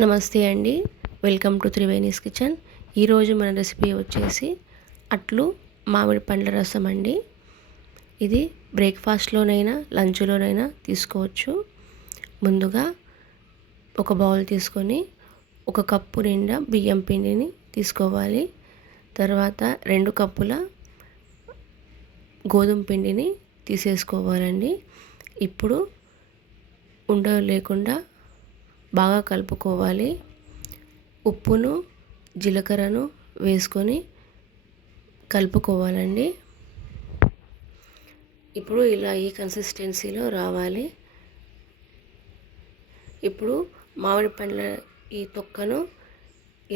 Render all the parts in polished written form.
నమస్తే అండి, welcome to Triveni's kitchen. ఈరోజు మన రెసిపీ వచ్చేసి అట్లు మామిడి పండ్ల రసం అండి. ఇది బ్రేక్ఫాస్ట్లోనైనా లంచ్లోనైనా తీసుకోవచ్చు. ముందుగా ఒక బౌల్ తీసుకొని 1 కప్పు నిండా బియ్యం పిండిని తీసుకోవాలి. తర్వాత 2 కప్పుల గోధుమ పిండిని తీసేసుకోవాలండి. ఇప్పుడు ఉండలు లేకుండా బాగా కలుపుకోవాలి. ఉప్పును జీలకర్రను వేసుకొని కలుపుకోవాలండి. ఇప్పుడు ఇలా ఈ కన్సిస్టెన్సీలో రావాలి. ఇప్పుడు మామిడి పండ్ల ఈ తొక్కను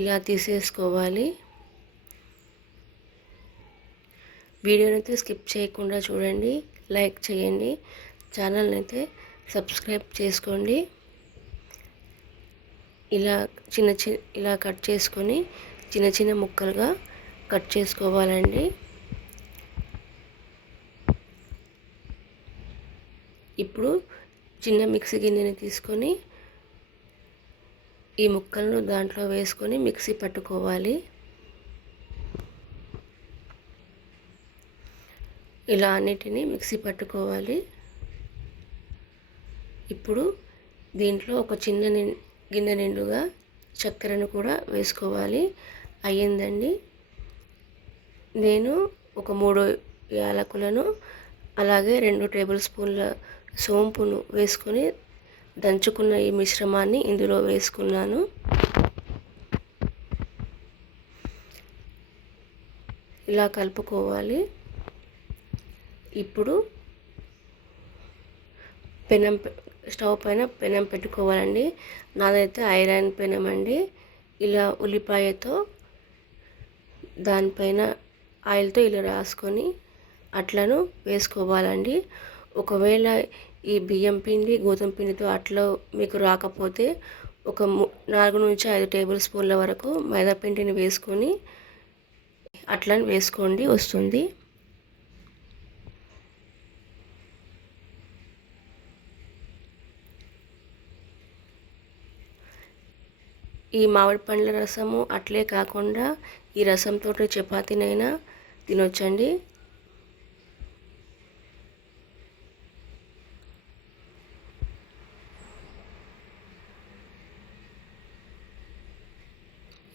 ఇలా తీసేసుకోవాలి. వీడియోని అయితే స్కిప్ చేయకుండా చూడండి, లైక్ చేయండి, ఛానల్ని అయితే సబ్స్క్రైబ్ చేసుకోండి. ఇలా కట్ చేసుకొని చిన్న చిన్న ముక్కలుగా కట్ చేసుకోవాలండి. ఇప్పుడు చిన్న మిక్సీ గిన్నెని తీసుకొని ఈ ముక్కలను దాంట్లో వేసుకొని మిక్సీ పట్టుకోవాలి. ఇలా అన్నిటినీ మిక్సీ పట్టుకోవాలి. ఇప్పుడు దీంట్లో ఒక చిన్న గిన్నె నిండుగా చక్కెరను కూడా వేసుకోవాలి. అయ్యిందండి. నేను ఒక 3 యాలకులను అలాగే 2 టేబుల్ స్పూన్ల సోంపును వేసుకొని దంచుకున్న ఈ మిశ్రమాన్ని ఇందులో వేసుకున్నాను. ఇలా కలుపుకోవాలి. ఇప్పుడు స్టవ్ పైన పెనం పెట్టుకోవాలండి. నాదైతే ఐరన్ పెనం అండి. ఇలా ఉల్లిపాయతో దానిపైన ఆయిల్తో ఇలా రాసుకొని అట్లను వేసుకోవాలండి. ఒకవేళ ఈ బియ్యం పిండి గోధుమ పిండితో అట్లు మీకు రాకపోతే ఒక 4 నుంచి 5 టేబుల్ స్పూన్ల వరకు మైదా పిండిని వేసుకొని అట్లను వేసుకోండి, వస్తుంది. ఈ మామిడి పండ్ల రసము అట్లే కాకుండా ఈ రసంతో చపాతీనైనా తినొచ్చండి.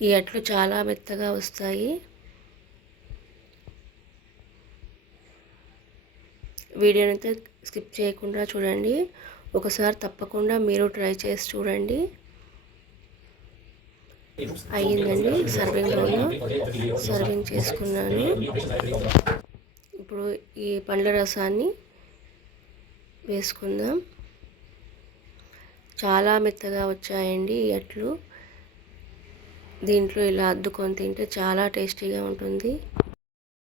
ఈ అట్లు చాలా మెత్తగా వస్తాయి. వీడియోని అయితే స్కిప్ చేయకుండా చూడండి. ఒకసారి తప్పకుండా మీరు ట్రై చేసి చూడండి. అయ్యిందండి. సర్వింగ్ బౌల్లో సర్వింగ్ చేసుకున్నాను. ఇప్పుడు ఈ పండ్ల రసాన్ని వేసుకుందాం. చాలా మెత్తగా వచ్చాయండి ఈ అట్లు. దీంట్లో ఇలా అద్దుకొని తింటే చాలా టేస్టీగా ఉంటుంది.